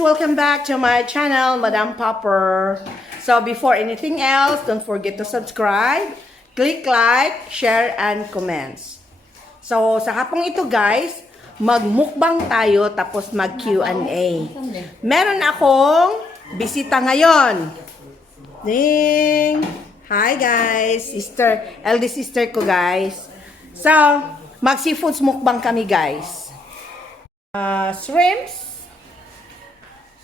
welcome back to my channel, Madam Popper. So before anything else, don't forget to subscribe, click like, share, and comments. So sa hapong ito guys, magmukbang tayo tapos mag Q&A. Meron akong bisita ngayon. Ding! Hi guys, eldest sister ko guys. So, mag seafoods mukbang kami guys. Shrimps,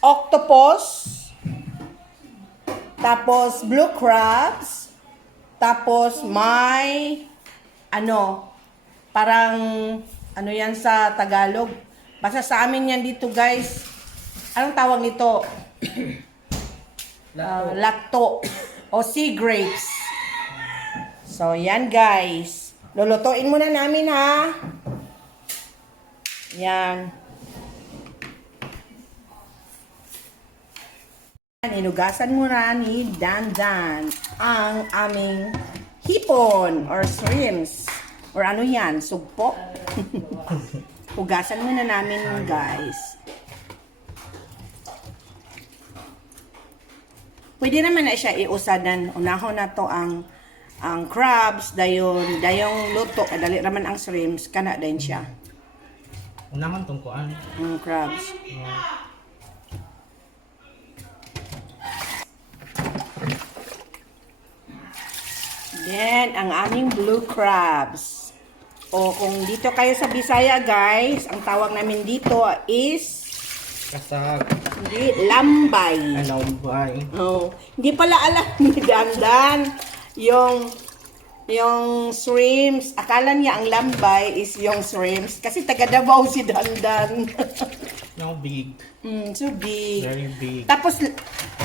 octopus, tapos blue crabs, tapos may parang ano yan sa Tagalog. Basta sa amin yan dito guys. Anong tawag nito? Lacto o sea grapes. So yan guys. Lulutuin muna namin ha. Yan. Inugasan muna ni Dandan ang aming hipon or shrimps. Or ano yan? Sugpo? Hugasan muna namin guys. Pwede naman na siya iusadan. Unahon na to ang crabs, dayong luto, dali raman ang shrimps, kana din siya. Unaman tong kuan. Ang crabs. Then, ang aming blue crabs. O kung dito kayo sa Bisaya guys, ang tawag namin dito is Kasag. hindi, lambay. Lambay. Oh, hindi pala alam ni Dandan yung shrimps. Akala niya ang lambay is yung shrimps kasi taga Davao si Dandan. No, big. So big. Very big. Tapos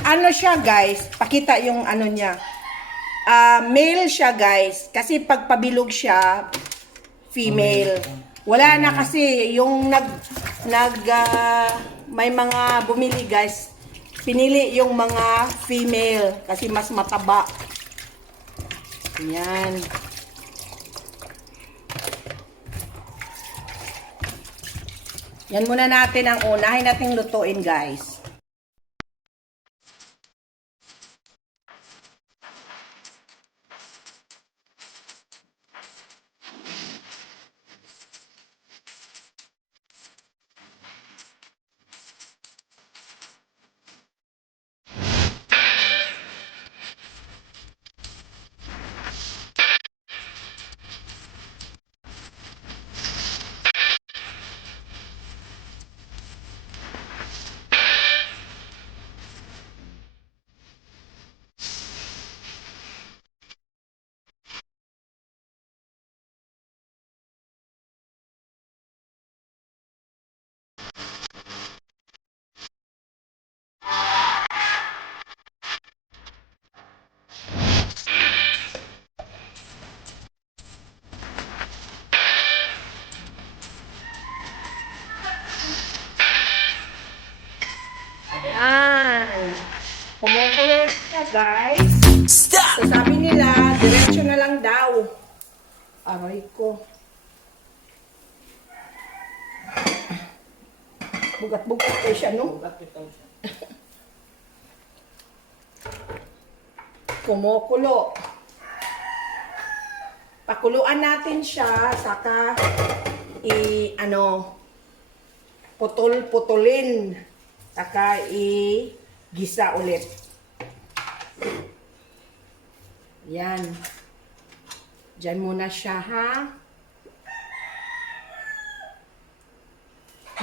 ano siya guys, pakita yung ano niya. Male siya guys kasi pag pabilog siya female. Wala na kasi yung may mga bumili guys, pinili yung mga female kasi mas mataba. Yan. Yan muna natin ang unahin nating lutuin guys. Ayan. Kumukulo siya, guys. Stop! So, sabi nila, diretso na lang daw. Aray ko. Bugat-bugat ko siya, no? Kumukulo. Pakuluan natin siya, saka putol-putulin. Saka gisa ulit. Yan. Diyan muna siya, ha?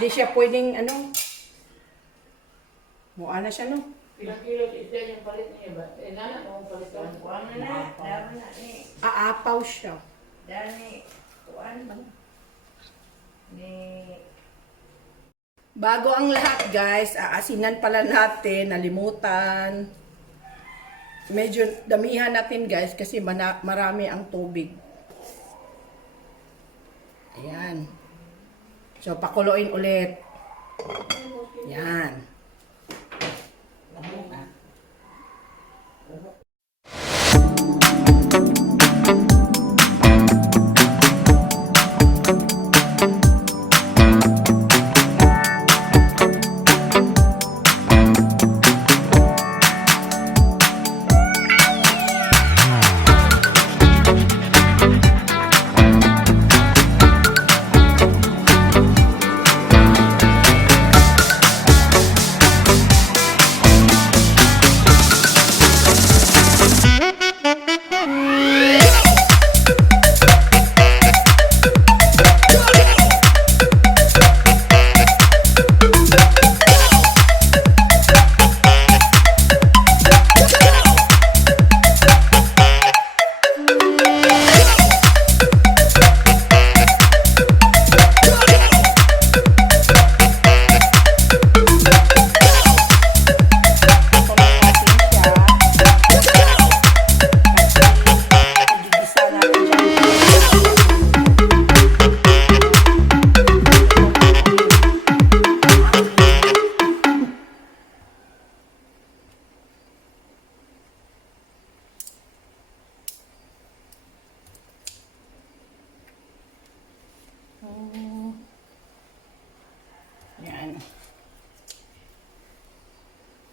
Hindi siya pwedeng, mukha na siya, no? Ilang kilo ito yung palit niya ba? Nana, kung palit ka. Kuhaan na na. Dama na ni. Aapaw siya. Dani. Kuhaan ba? Ni. Bago ang lahat, guys, aasinan pala natin, nalimutan. Medyo damihan natin, guys, kasi marami ang tubig. Ayan. So, pakuloyin ulit. Yan.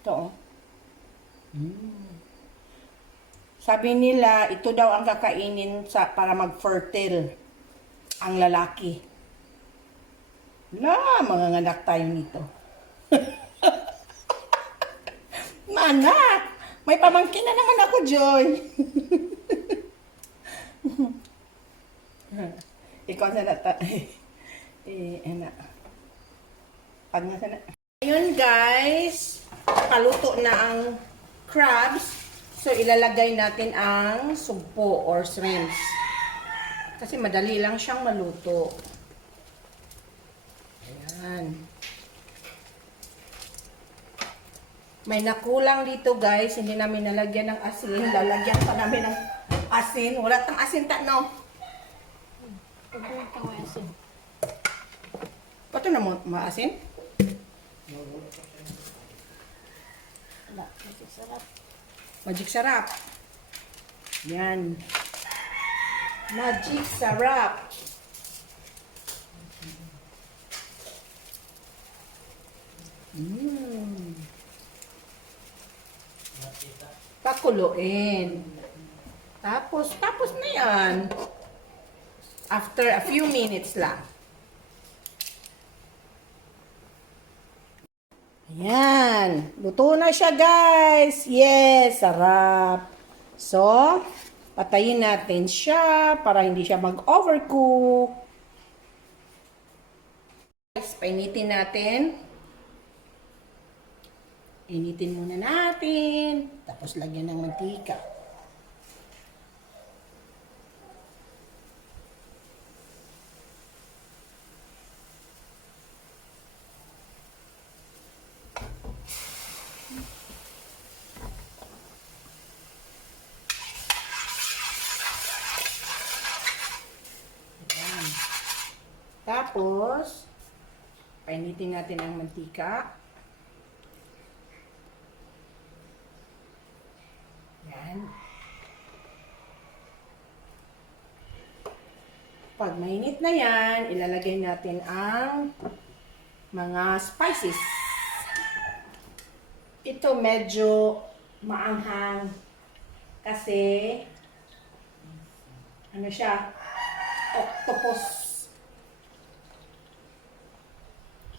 Ito, oh. Sabi nila, ito daw ang kakainin para mag-fertile ang lalaki. Wala, manganganak tayo nito. Anak, may pamangkin na naman ako, Joy. Ikaw na nata. Anak. Pag nga sana. Ayun, guys. Paluto na ang crabs. So, ilalagay natin ang sugpo or shrimps. Kasi madali lang siyang maluto. Ayan. May nakulang dito, guys. Hindi namin nalagyan ng asin. Lalagyan pa namin ng asin. Wala tang asin, no? Pato na mo maasin? Wala. Magic sarap. Magic sarap. Yan. Magic sarap. Pakuluin. Tapos na yan. After a few minutes lang. Ayan. Luto na siya, guys. Yes, sarap. So, patayin natin siya para hindi siya mag-overcook. Guys, painitin natin. Initin muna natin. Tapos lagyan ng mantika. Ayan. Tapos, painitin natin ang mantika. Yan. Pag mainit na yan, ilalagay natin ang mga spices. Ito medyo maanghang kasi ano siya? Octopus.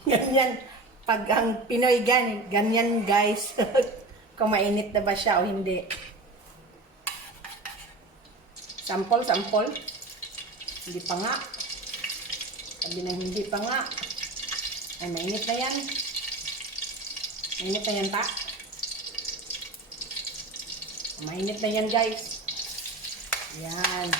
Ganyan. Pag ang Pinoy ganyan guys. Kung mainit na ba siya o hindi. Sample. Hindi pa nga. Sabi na hindi pa nga. Ay, mainit na yan. Mainit na yan, ta. Mainit na yan, guys. Yan.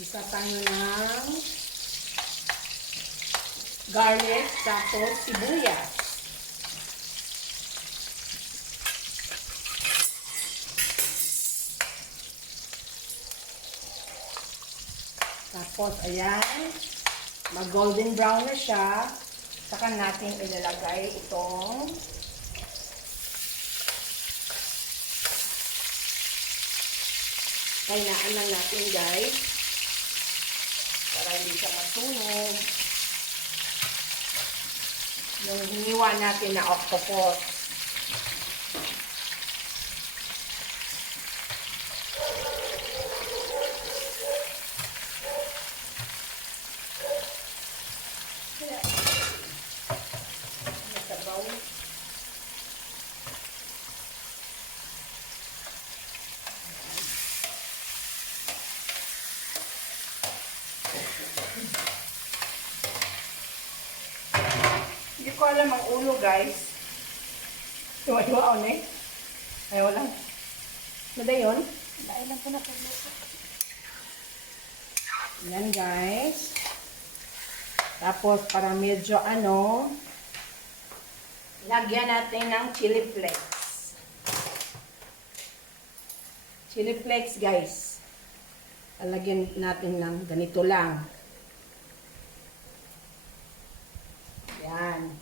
Isa tayo ng garlic, tapos sibuyas. Tapos, ayan, mag-golden brown na siya. Saka natin ilalagay itong kainaan lang natin, guys. Para hindi siya masunog. Yung hiniwa natin na octopus. Nasabaw. Hindi ko alam ang ulo, guys. Iwa-iwaon eh. Ayaw lang. Mada yun? Dahil lang po na po. Yan, guys. Tapos, para medyo lagyan natin ng chili flakes. Chili flakes, guys. Lalagyan natin ng ganito lang. Yan.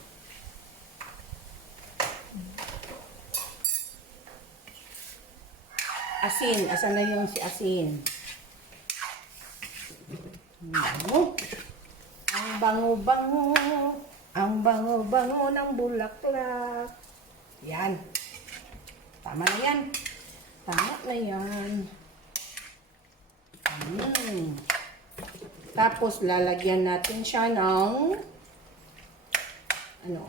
asin. Asan na yung si asin? Ang bango-bango. Ang bango-bango ng bulaklak. Yan. Tama na yan. Tama na yan. Tapos, lalagyan natin siya ng ano?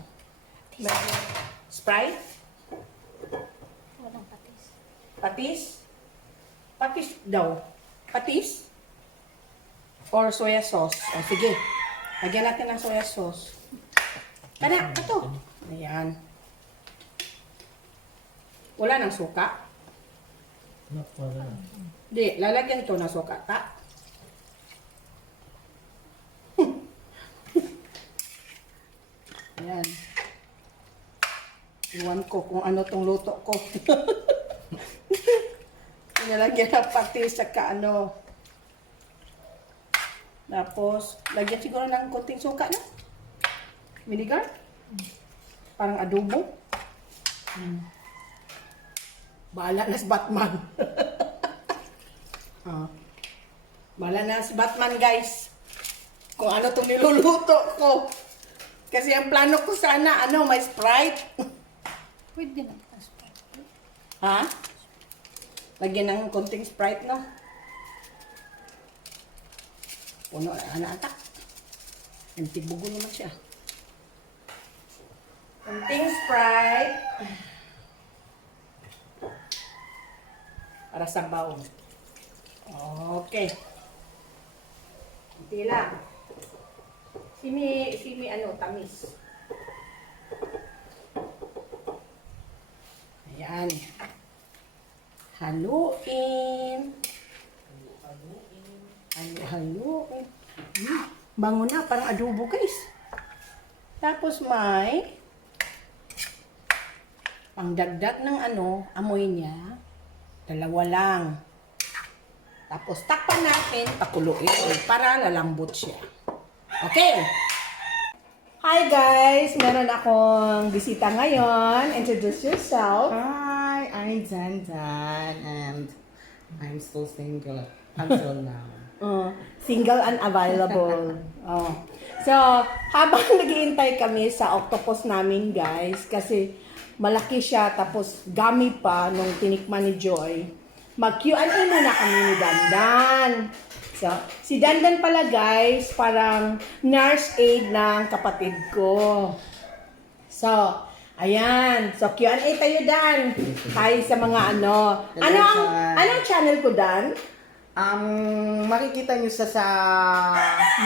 Sprite? Walang patis. Patis? Patis daw. Patis? Or soya sauce? O, sige. Lagyan natin ng soya sauce. Kana, ito. Ayan. Wala nang suka? Wala. Di, lalagyan to ng suka. Ta? Ayan. Iwan ko kung ano tong luto ko. Nilagyan ng patis saka ano. Tapos, lagyan siguro ng konting suka na. Vinegar. Parang adobo. Bahala na si Batman. Bahala na si Batman, guys. Kung ano itong niluluto ko. Kasi ang plano ko sana, may Sprite. Pwede lang ang Sprite. Ha? Lagyan ng konting Sprite, no? Puno na ata. Antibugo naman siya. Konting Sprite. Para sa baon. Okay. Hindi lang. Simi, tamis. Ayan. Haluin. Haluin. Bango na, parang adobo, guys. Tapos may pangdagdag ng amoy niya. 2 lang. Tapos takpan natin, pakuluin para lalambot siya. Okay. Hi guys! Meron akong bisita ngayon. Introduce yourself. Hi, I'm Dandan and I'm still single until now. Single and available. So, habang naghihintay kami sa octopus namin guys, kasi malaki siya, tapos gummy pa nung tinikman ni Joy, mag-Q&A muna kami ni Dandan. So, si Dandan pala guys, parang nurse aide ng kapatid ko. So, ayan. So, Q&A tayo, Dan. Tayo sa mga Anong channel ko, Dan? Makikita nyo sa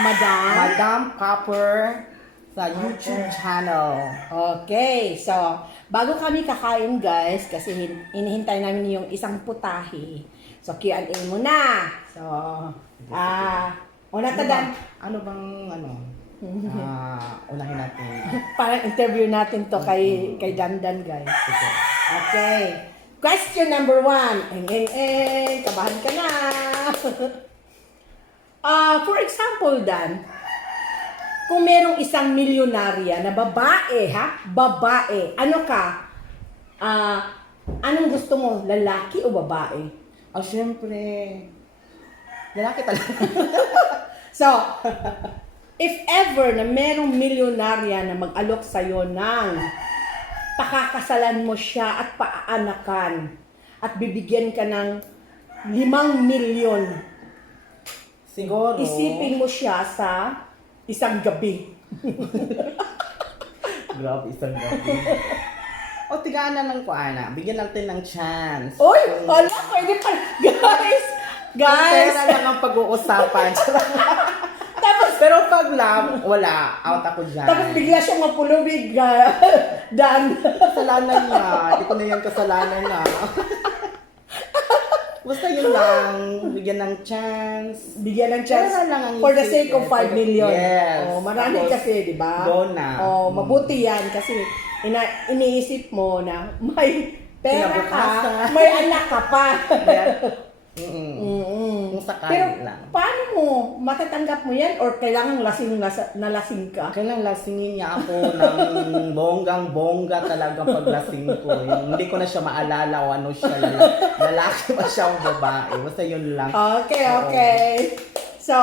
Madam? Madam Copper sa YouTube channel. Okay. So, bago kami kakain, guys, kasi inihintay namin yung isang putahe. So, Q&A muna. So, una ka, Dan. Ano bang unahin natin? Parang interview natin to kay Dandan, guys. Ito. Okay. Question number 1. Kabahan ka na. For example, Dan, kung merong isang milyonarya na babae, babae, ano ka? Anong gusto mo? Lalaki o babae? Siyempre, lalaki talaga. So, if ever na merong milyonarya na mag-alok sa'yo ng pakakasalan mo siya at paaanakan at bibigyan ka ng 5 milyon, Siguro. isipin mo siya sa isang gabi. Grabe, isang gabi. Tigaan na lang ko, Ana. Bigyan natin ng chance. Oy! Hala, pwede pa. Guys! Pera lang ang pag-uusapan. Tapos, Pero pag love, wala. Out ako dyan. tapos bigla siyang mapulubig, Dan. Kasalanan niya. Hindi ko na yan kasalanan na. Basta yun lang. Bigyan ng chance. Bigyan ng chance Pera lang ang for the isip, sake of 5 million. Yes. Marami Tapos, kasi, di ba? go na. Mabuti yan kasi iniisip mo na may pera ka, Kinabukasan. may anak ka pa. Kung sakali Pero lang. paano mo matatanggap mo yan or kailangan nalasing ka? Kailang lasingin niya ako ng bonggang-bongga talaga paglasing ko. Yung, hindi ko na siya maalala o ano siya, lalaki ba siya o babae. Basta yun lang. Okay, Oo. okay. So,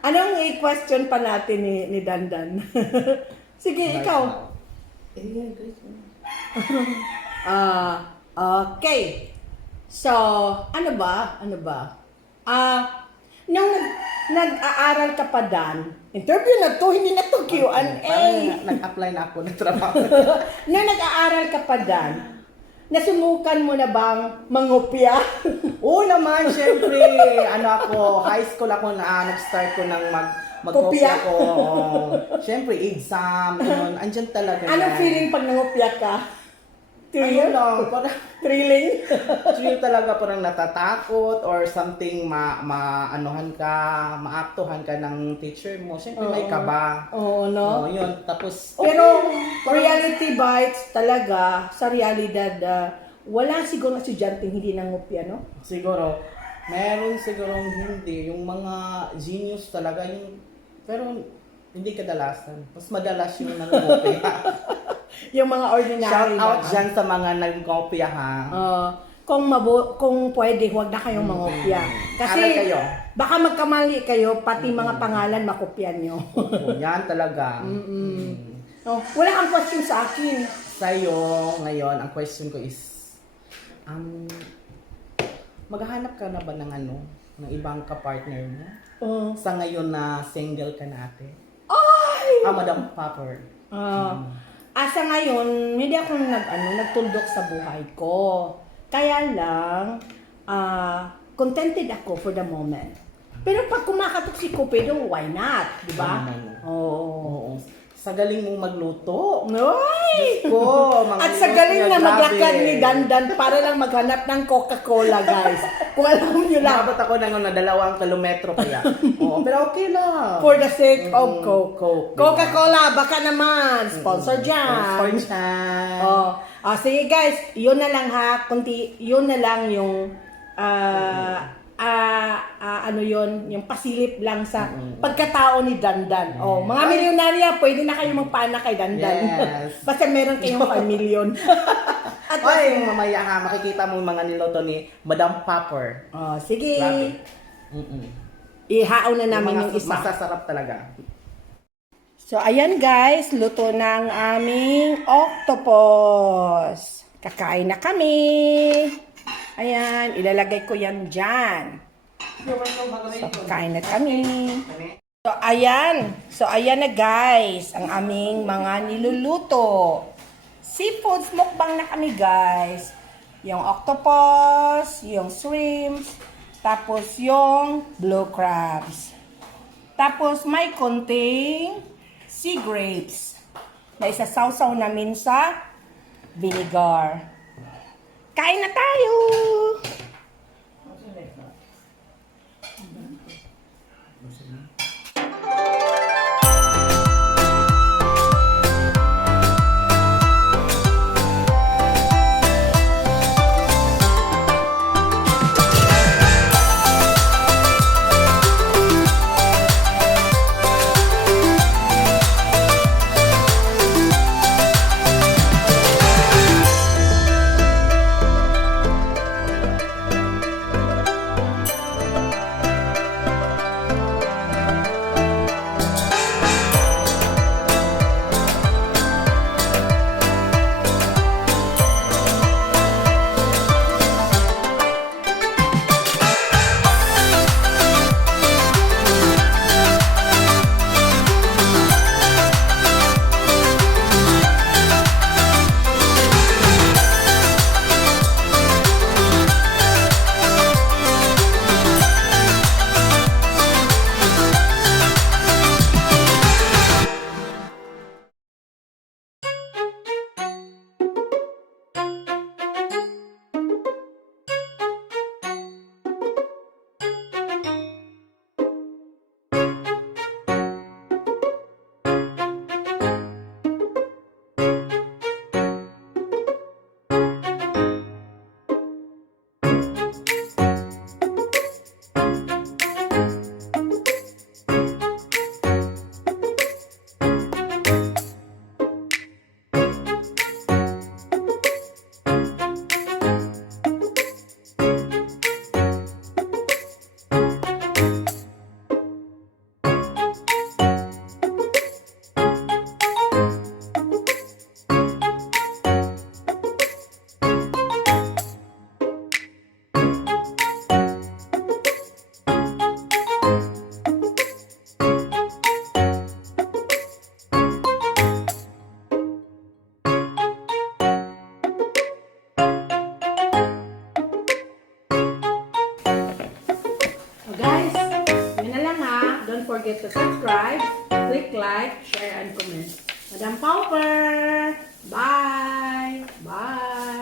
anong i-question pa natin ni Dandan? Sige, ikaw. Okay. So, ano ba? Nung nag-aaral ka pa, Dan, interview na to, hindi na to Q&A. Parang nag-apply na ako ng trabaho. Nung nag-aaral ka pa, Dan, nasubukan mo na bang mangopya? Oo naman, syempre. Ano ako, high school ako na nag-start ko ng magkopya Kopya. ko. Oo. Syempre, exam, yun. Andyan talaga. Anong yan. feeling pag nangopya ka? Ano Thrill? lang, parang Thrilling? thrill talaga, parang natatakot or something maanohan ka, maaktuhan ka ng teacher mo. Syempre, may kaba. Oo, no? Oo, yun. Tapos, Pero reality bites talaga, sa realidad, wala siguro estudyante hindi nangopya, no? siguro, meron sigurong hindi. Yung mga genius talaga, yung, pero hindi kadalasan. Mas madalas yung nangungopia. Yung mga ordinary Shout out lang. dyan sa mga nangungopia ha. Kung pwede, huwag na kayong mangopya. Kasi Aral kayo. baka magkamali kayo, pati mga pangalan makopyan nyo. Oo, yan talaga. Oh, wala kang question sa akin. Sa'yo, ngayon, ang question ko is, maghahanap ka na ba ng ng ibang kapartner mo? Oh. Sa ngayon na single ka na ate? Ay! Madam Popper. Asa ngayon, hindi ako nagtuldok sa buhay ko. Kaya lang, contented ako for the moment. Pero pag kumakatok si Cupido, why not? Di ba? Oo. Oo. Sa galing mong magluto. Noy! Ko, mga At sa niluto galing niya, na maglakad grabe. ni Dandan para lang maghanap ng Coca-Cola, guys. Kung alam nyo lang, Nabot ako na 2 kilometro kaya. Oo, pero okay lang. for the sake of Coke. Coke. Coca-Cola, baka naman. Sponsor dyan. Sponsor dyan. Oh, sige guys, yun na lang ha, yun na lang yung yung pasilip lang sa pagkatao ni Dandan. Oh, mga milyonarya, pwede na kayo magpana kay Dandan. Yes. Basta meron kayong 5 million. At Ay, mamaya ha, makikita mo yung mga niluto ni Madam Popper. oh, sige. Grabe. Ihaon na namin Mga yung isa. Masasarap talaga. So, ayan guys, luto ng aming octopus. Kakain na kami. Ayan, ilalagay ko yan dyan. So, kain na kami. So, ayan na guys, ang aming mga niluluto. Seafoods mukbang na kami guys. Yung octopus, yung shrimps, tapos yung blue crabs. Tapos may konting sea grapes na isasawsaw namin sa vinegar. Kain na tayo! forget to subscribe, click like, share, and comment. Madam Pauper! Bye! Bye!